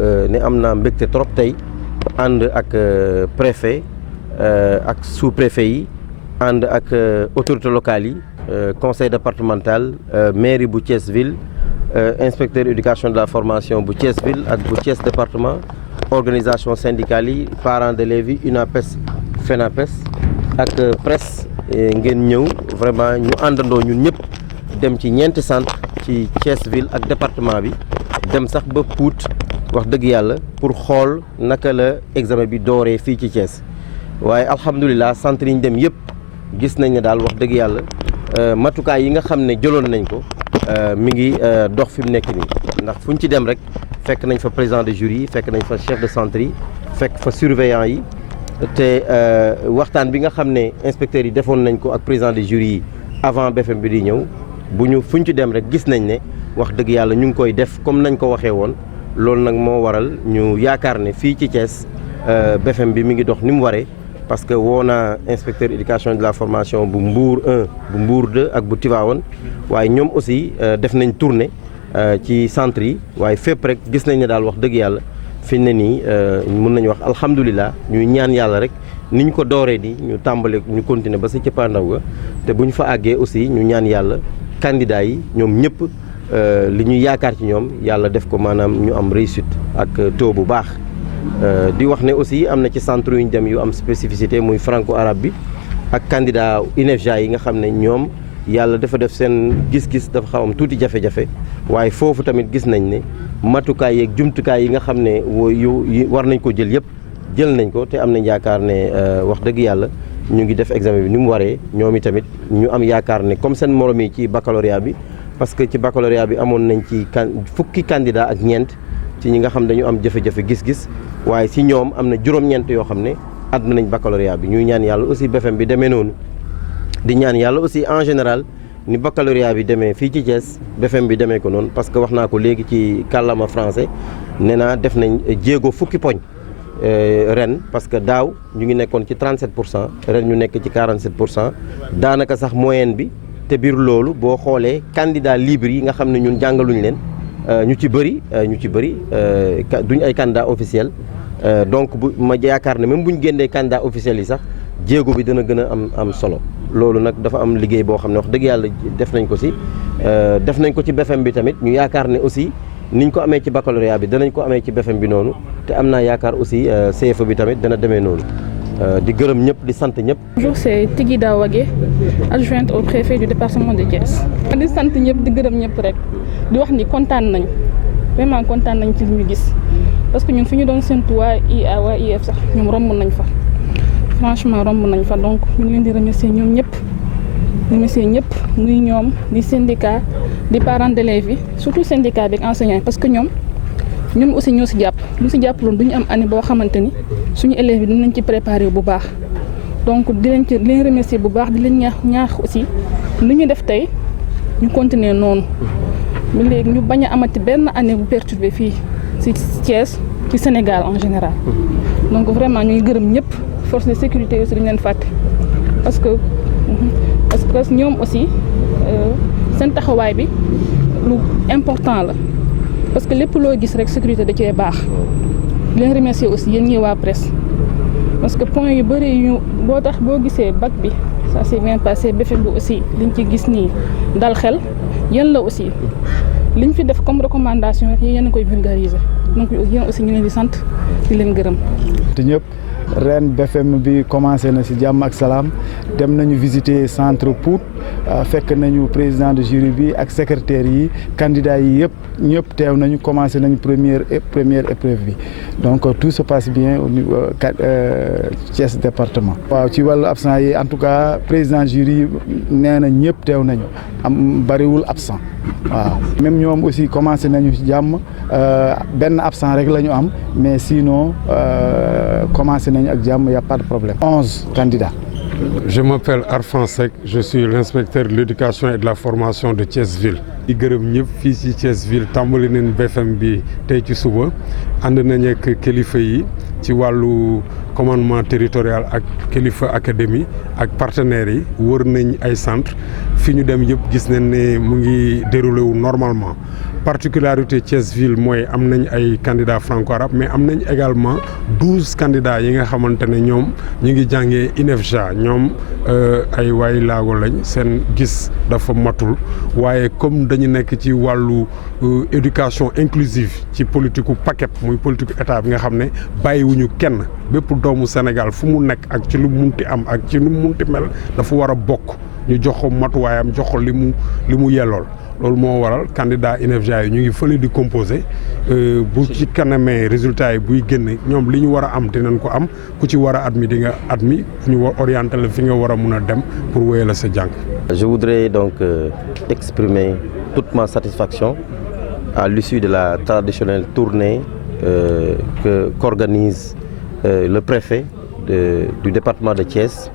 ne am naa mbégte trop tey ànd ak préfet ak sous-préfet yi ànd ak autorités locales yi conseil départemental mairie bu Thiès ville inspecteur éducation de la formation bu Thiès ville ak bu Thiès département organisation syndicale yi parents d'élèves yi UNAPES FENAPES ak presse ngeen ñëw vraiment ñu àndandoo ñun ñëpp dem ci ñeenti centre ci Thiès ville ak département bi dem sax ba Pout wax dëgg yàlla pour xool naka la examen bi dooree fii ci Thiès waaye alhamdulilah centre yi ñu dem yëpp gis nañ ne daal wax dëgg yàlla matukaay yi nga xam ne jëloon nañ ko mi ngi dox fi mu nekk nii ndax fu ñu ci dem rek fekk nañ fa président de jury yi fekk nañ fa chef de centre yi fekk fa surveillant yi te waxtaan bi nga xam ne inspecteurs yi defoon nañ ko ak président de jury yi avant BFM bi di ñëw fu ñu ci dem rek gis nañ ne wax dëgg yàlla ñu ngi koy def comme nañ ko waxee woon loolu nag moo waral ñu yaakaar ne fii ci Thiès BFM bi mi ngi dox ni mu waree parce que woo naa inspecteur éducation de la formation bu Mbour 1 bu Mbour 2 ak bu Tivaouane waaye ñoom aussi def nañ tournée ci centre yi waaye fépp rek gis nañ ne daal wax dëgg yàlla fi ne nii mun nañu wax alhamdulilah ñuy ñaan yàlla rek ni ñu ko dooree di ñu tàmbale ñu continuer ba sa cëppaandaw ga te bu ñu fa àggee aussi ñu ñaan yàlla candidats yi ñoom ñëpp li ñuy yaakaar ci ñoom yàlla def ko maanaam ñu am réussite ak taux bu baax di wax ne aussi am na ci centre yu ñu dem yu am spécificité muy franco arabe bi ak candidat INEFJA yi nga xam ne ñoom yàlla dafa def seen gis-gis dafa xaw am tuuti jafe-jafe waaye foofu tamit gis nañ ne matukaay yeeg jumtukaay yi nga xam ne yu war nañ ko jël yëpp jël nañ ko te am nañ yaakaar ne wax dëgg yàlla ñu ngi def examen bi ni mu waree ñoom i tamit ñu am yaakaar ne comme seen morom yi ci baccalauréat bi parce que ci baccalauréat bi amoon nañ ci fukki candidat ak ñeent ci ñi nga xam dañu am jafe-jafe gis-gis waaye si ñoom am na juróom-ñeent yoo xam ne admis nañ baccalauréat bi ñuy ñaan yàlla aussi BFM bi demee noonu di ñaan yàlla aussi en général ni baccalauréat bi demee fii ci Thiès BFM bi demee ko noonu parce que wax naa ko léegi ci kàllaama français nee naa def nañ jéego fukki poñ ren parce que daaw ñu ngi nekkoon ci 37% ren ñu nekk ci 47% daanaka sax moyenne bi te biir loolu boo xoolee candidat libre yi nga xam ne ñun jàngaluñ leen ñu ci bëri duñ ay candidat officiel donc ma yaakaar ne même bu ñu génnee candidat officiel yi sax jéego bi dina gën a am solo loolu nag dafa am liggéey boo xam ne wax dëgg yàlla def nañ ko ci BFM bi tamit ñu yaakaar ne aussi niñ ko amee ci baccalauréat bi danañ ko amee ci BFM bi noonu te am naa yaakaar aussi CFE bi tamit dana demee noonu di gërëm ñëpp di sant ñëpp. Bonjour, c'est Tigui Dawagué, adjointe au préfet du département de Thiès. di sant ñëpp di gërëm ñëpp rek di wax ni kontaan nañ vraiment kontaan nañ ci li ñu gis parce que ñun fi ñu doon séntu waa IA waa IEF sax ñoom romb nañ fa franchement romb nañ fa donc ñu ngi leen di remercier ñoom ñëpp muy ñoom di syndicat di parents d'élèves yi surtout syndicat bi ak enseignants yi parce que ñoom aussi ñoo si jàpp lu si jàpp loolu du ñu am année boo xamante ni suñu élèves yi dinañ ci préparer bu baax donc di leen remercier bu baax di leen ñaax aussi lu ñu def tey ñu continuer noonu ba léegi ñu bañ a amati benn année bu perturbé fii ci Thiès ci Sénégal en général donc vraiment ñuy gërëm ñëpp force de sécurité aussi dañu leen fàtte parce que ñoom aussi seen taxawaay bi lu important la parce que lépp loo gis rek sécurité da cee baax di leen remercier aussi yéen ñi waa presse parce que point yu bëri yu boo gisee bac bi ça s'est bien passé BFM bi aussi liñ ci gis nii dal xel yéen la aussi liñ fi def comme recommandation rek yéen a koy vulgariser donc yéen aussi ñu leen di sant di leen gërëm. te ñëpp ren BFM bi commencé na ci jàmm ak salaam dem nañu visiter centre Pout fekk nañu président de jury bi ak secrétaire yi candidats yi yëpp ñëpp teew nañu commencé nañu première épreuve bi donc tout se passe bien au niveau Thiès département. waaw ci wàllu absent yi en tout cas président jury nee na ñëpp teew nañu am bariwul absent waaw même ñoom aussi commencé nañu ci jàmm benn absent rek la ñu am mais sinon commencé nañu ak jàmm y a pas de problème. 11 candidats. Je m'appelle Arfan Seck, je suis l'inspecteur de l'éducation et de la formation de Thiès-Ville. di gërëm ñëpp fii ci Thiès-Ville tàmbali nañ BFM bi tey ci suba ànd nañ ak kilifa yi ci wàllu commandement territorial ak kilifa académie ak partenaires yi wër nañ ay centre fi ñu dem yëpp gis nañ ne mu ngi déroulé wu normalement particularité Thiès ville mooy am nañ ay candidats franco-arabes mais am nañ également 12 candidats yi nga xamante ne ñoom ñu ngi jàngee INEFJA ñoom ay waay laago lañ seen gis dafa matul waaye comme dañu nekk ci wàllu éducation inclusive ci politiku paquet muy politiku état bi nga xam ne bàyyiwuñu kenn bépp doomu Sénégal fu mu nekk ak ci lu munti am ak ci lu munti mel dafa war a bokk ñu jox ko matuwaayam jox ko li mu yellool loolu moo waral candidat INEFJA yi ñu ngi fële di composé bu ci kanamee résultat yi buy génn ñoom li ñu war a am dinañ ko am ku ci war a admis di nga admis ñu war orienté la fi nga war a mun a dem pour wéyal sa jàng. Je voudrais donc exprimer toute ma satisfaction à l'issue de la traditionnelle tournée qu'organise le préfet du département de Thiès,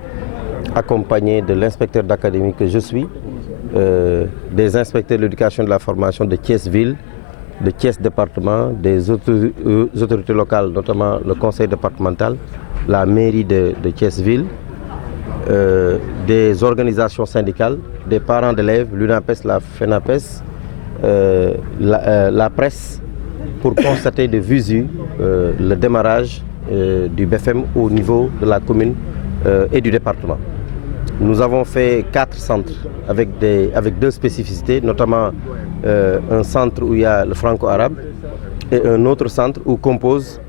accompagné de l'inspecteur d'académie que je suis, des inspecteurs de l'éducation et de la formation de Thiès ville, de Thiès département, des autorités locales, notamment le conseil départemental, la mairie de Thiès ville, des organisations syndicales, des parents d'élèves, l'UNAPES, la FENAPES, la presse, pour constater de visu le démarrage du BFM au niveau de la commune et du département. Nous avons fait 4 centres avec 2 spécificités, notamment un centre où il y a le franco-arabe et un autre centre où composent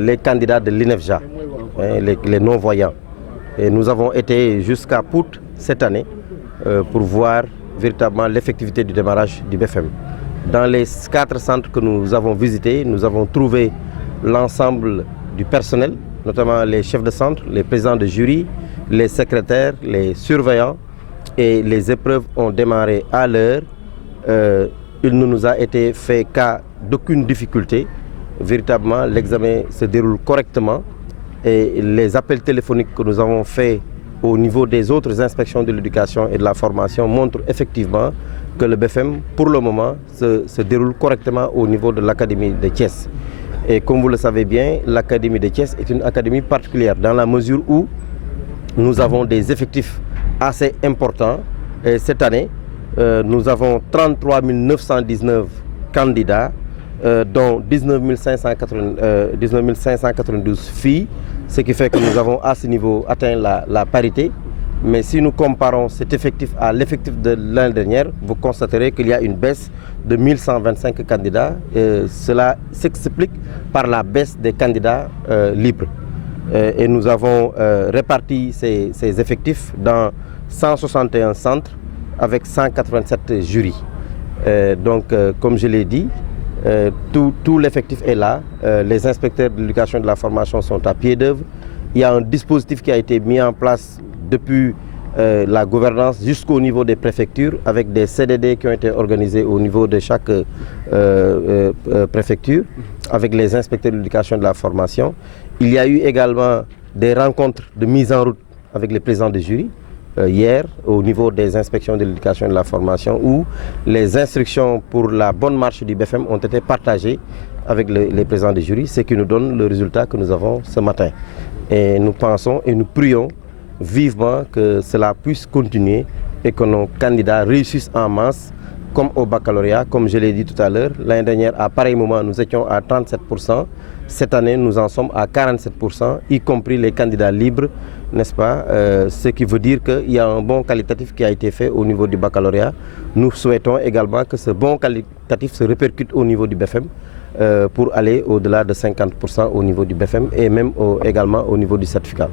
les candidats de l'INEFJA, les non-voyants. Et nous avons été jusqu'à Pout cette année pour voir véritablement l'effectivité du démarrage du BFM. Dans les 4 centres que nous avons visités, nous avons trouvé l'ensemble du personnel, notamment les chefs de centre, les présidents de jury, les secrétaires, les surveillants, et les épreuves ont démarré à l'heure. Il ne nous a été fait cas d'aucune difficulté. Véritablement, l'examen se déroule correctement et les appels téléphoniques que nous avons faits au niveau des autres inspections de l'éducation et de la formation montrent effectivement que le BFM, pour le moment, se déroule correctement au niveau de l'Académie de Thiès. Et comme vous le savez bien, l'Académie de Thiès est une académie particulière dans la mesure où nous avons des effectifs assez importants. Et cette année, nous avons 33 919 candidats, dont 19 592 filles, ce qui fait que nous avons à ce niveau atteint la parité. Mais si nous comparons cet effectif à l'effectif de l'année dernière, vous constaterez qu'il y a une baisse de 1125 candidats. Cela s'explique par la baisse des candidats libres. Et nous avons réparti ces effectifs dans 161 centres avec 187 jurys. Donc, comme je l'ai dit, tout l'effectif est là. Les inspecteurs de l'éducation et de la formation sont à pied d'œuvre. Il y a un dispositif qui a été mis en place depuis la gouvernance jusqu'au niveau des préfectures avec des CDD qui ont été organisés au niveau de chaque préfecture avec les inspecteurs de l'éducation et de la formation. Il y a eu également des rencontres de mise en route avec les présidents de jury hier au niveau des inspections de l'éducation et de la formation où les instructions pour la bonne marche du BFM ont été partagées avec les présidents de jury, ce qui nous donne le résultat que nous avons ce matin. Et nous pensons et nous prions vivement que cela puisse continuer et que nos candidats réussissent en masse comme au baccalauréat. Comme je l'ai dit tout à l'heure, l'année dernière à pareil moment nous étions à 37%. Cette année nous en sommes à 47%, y compris les candidats libres, n'est-ce pas? Ce qui veut dire qu'il y a un bon qualitatif qui a été fait au niveau du baccalauréat. Nous souhaitons également que ce bon qualitatif se répercute au niveau du BFM pour aller au-delà de 50% au niveau du BFM et même également au niveau du certificat.